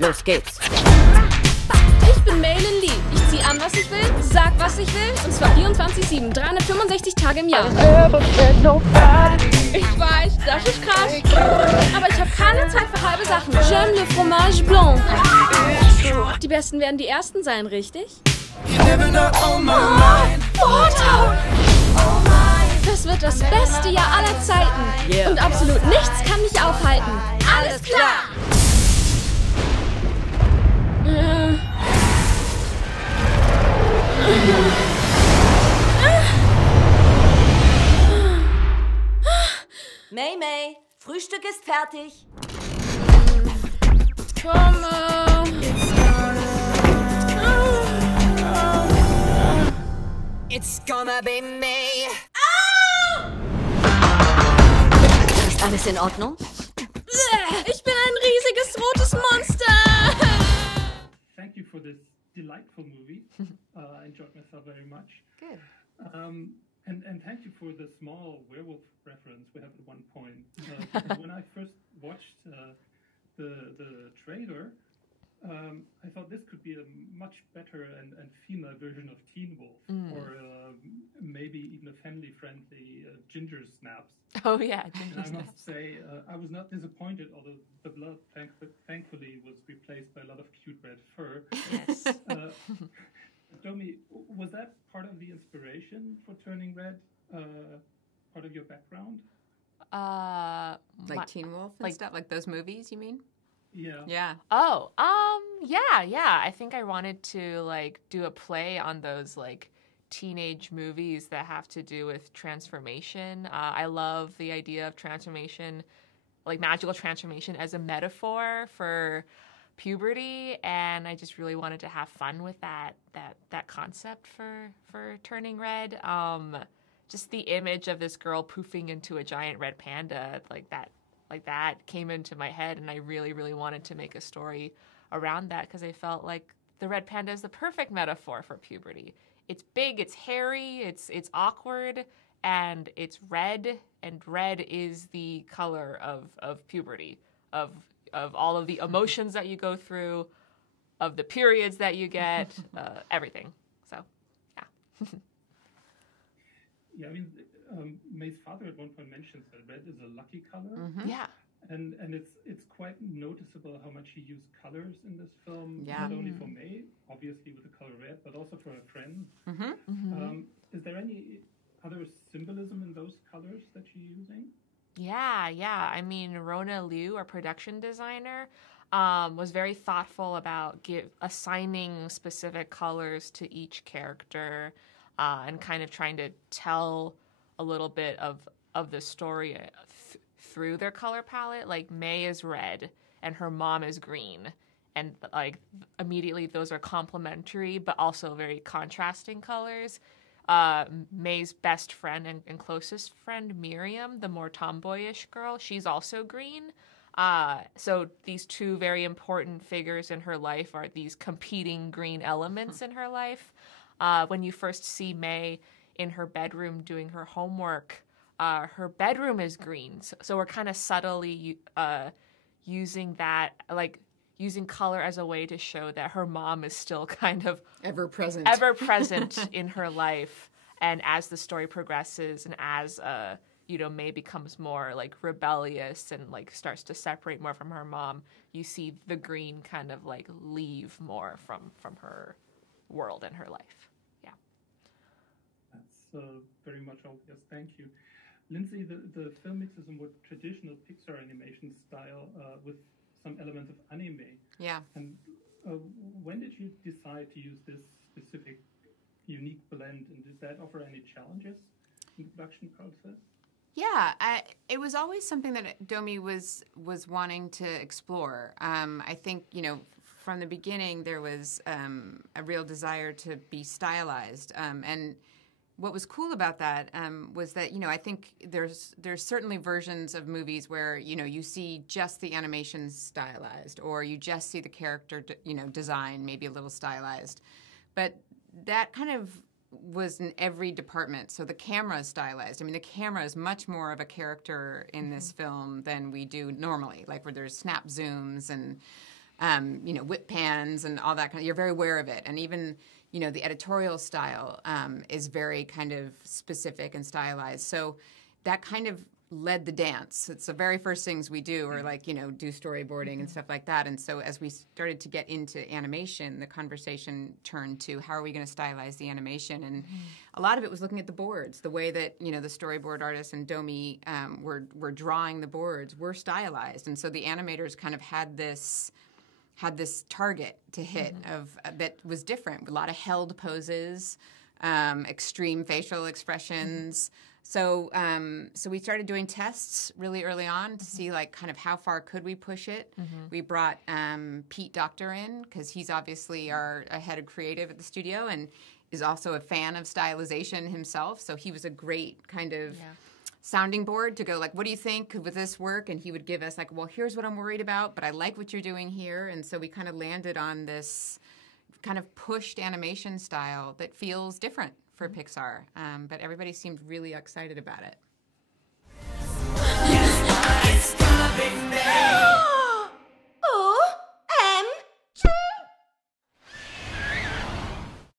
Los geht's. Ich bin Lindsey. Ich zieh an, was ich will, sag, was ich will, und zwar 24/7, 365 Tage im Jahr. Ich weiß, das ist krass, aber ich habe keine Zeit für halbe Sachen. J'aime le fromage blanc. Die Besten werden die Ersten sein, richtig? Vortau! Das wird das beste Jahr aller Zeiten. Yeah. Und absolut nichts kann mich aufhalten. Alles klar! May, Frühstück ist fertig. Komme. It's gonna be me. Ist alles in Ordnung? Ich bin ein riesiges rotes Monster. Thank you for this delightful movie. I enjoyed myself very much. Good. And thank you for the small werewolf reference we have at one point. Because when I first watched the trailer, I thought this could be a much better and female version of Teen Wolf, or maybe even a family-friendly Ginger Snaps. Oh yeah, And Ginger I Snaps. must say, I was not disappointed, although the blood thankfully was replaced by a lot of cute red fur. Yes. Domee, was that part of the inspiration for Turning Red? Part of your background? Like Teen Wolf and stuff, like those movies, you mean? Yeah. Yeah. Oh, yeah. I think I wanted to like do a play on those like teenage movies that have to do with transformation. I love the idea of transformation, like magical transformation, as a metaphor for puberty, and I just really wanted to have fun with that concept for Turning Red. Just the image of this girl poofing into a giant red panda, like that came into my head, and I really, really wanted to make a story around that because I felt like the red panda is the perfect metaphor for puberty. It's big, it's hairy, it's awkward, and it's red, and red is the color of puberty, of all of the emotions that you go through, of the periods that you get, everything. So, yeah. Yeah, I mean, May's father at one point mentions that red is a lucky color. Mm-hmm. Yeah. And it's quite noticeable how much he used colors in this film, Yeah. not only for May, obviously with the color red, but also for her friends. Mm-hmm. Mm-hmm. Is there any other symbolism in those colors that you're using? Yeah. I mean, Rona Liu, our production designer, was very thoughtful about assigning specific colors to each character, and kind of trying to tell a little bit of the story through their color palette. Like May is red and her mom is green, and like immediately those are complementary but also very contrasting colors. May's best friend and closest friend, Miriam, the more tomboyish girl, she's also green. So these two very important figures in her life are these competing green elements in her life. When you first see May in her bedroom doing her homework, her bedroom is green. So we're kind of subtly using that, like using color as a way to show that her mom is still kind of Ever present in her life. And as the story progresses and as May becomes more like rebellious and like starts to separate more from her mom, you see the green kind of like leave more from her world and her life. Yeah. That's very much obvious. Thank you. Lindsey, the film mixes a more traditional Pixar animation style with some elements of anime. Yeah. And when did you decide to use this specific, unique blend, and did that offer any challenges in the production process? Yeah, it was always something that Domee was wanting to explore. I think, from the beginning there was a real desire to be stylized. And what was cool about that was that, I think there's certainly versions of movies where, you see just the animation stylized, or you just see the character, design maybe a little stylized. But that kind of was in every department. So the camera is stylized. I mean, the camera is much more of a character in this film than we do normally, like where there's snap zooms and, whip pans and all that kind of, you're very aware of it. And even, the editorial style is very kind of specific and stylized. So that kind of led the dance. It's the very first things we do, or like, do storyboarding and stuff like that. And so as we started to get into animation, the conversation turned to how are we going to stylize the animation? And a lot of it was looking at the boards, the way that, the storyboard artists and Domee were drawing the boards were stylized. And so the animators kind of had this target to hit that was different. A lot of held poses, extreme facial expressions. So we started doing tests really early on to see like kind of how far could we push it. We brought Pete Docter in because he's obviously our head of creative at the studio and is also a fan of stylization himself. So he was a great kind of sounding board to go like, what do you think? Would this work? And he would give us like, well, here's what I'm worried about, but I like what you're doing here. And so we kind of landed on this kind of pushed animation style that feels different for Pixar, but everybody seemed really excited about it.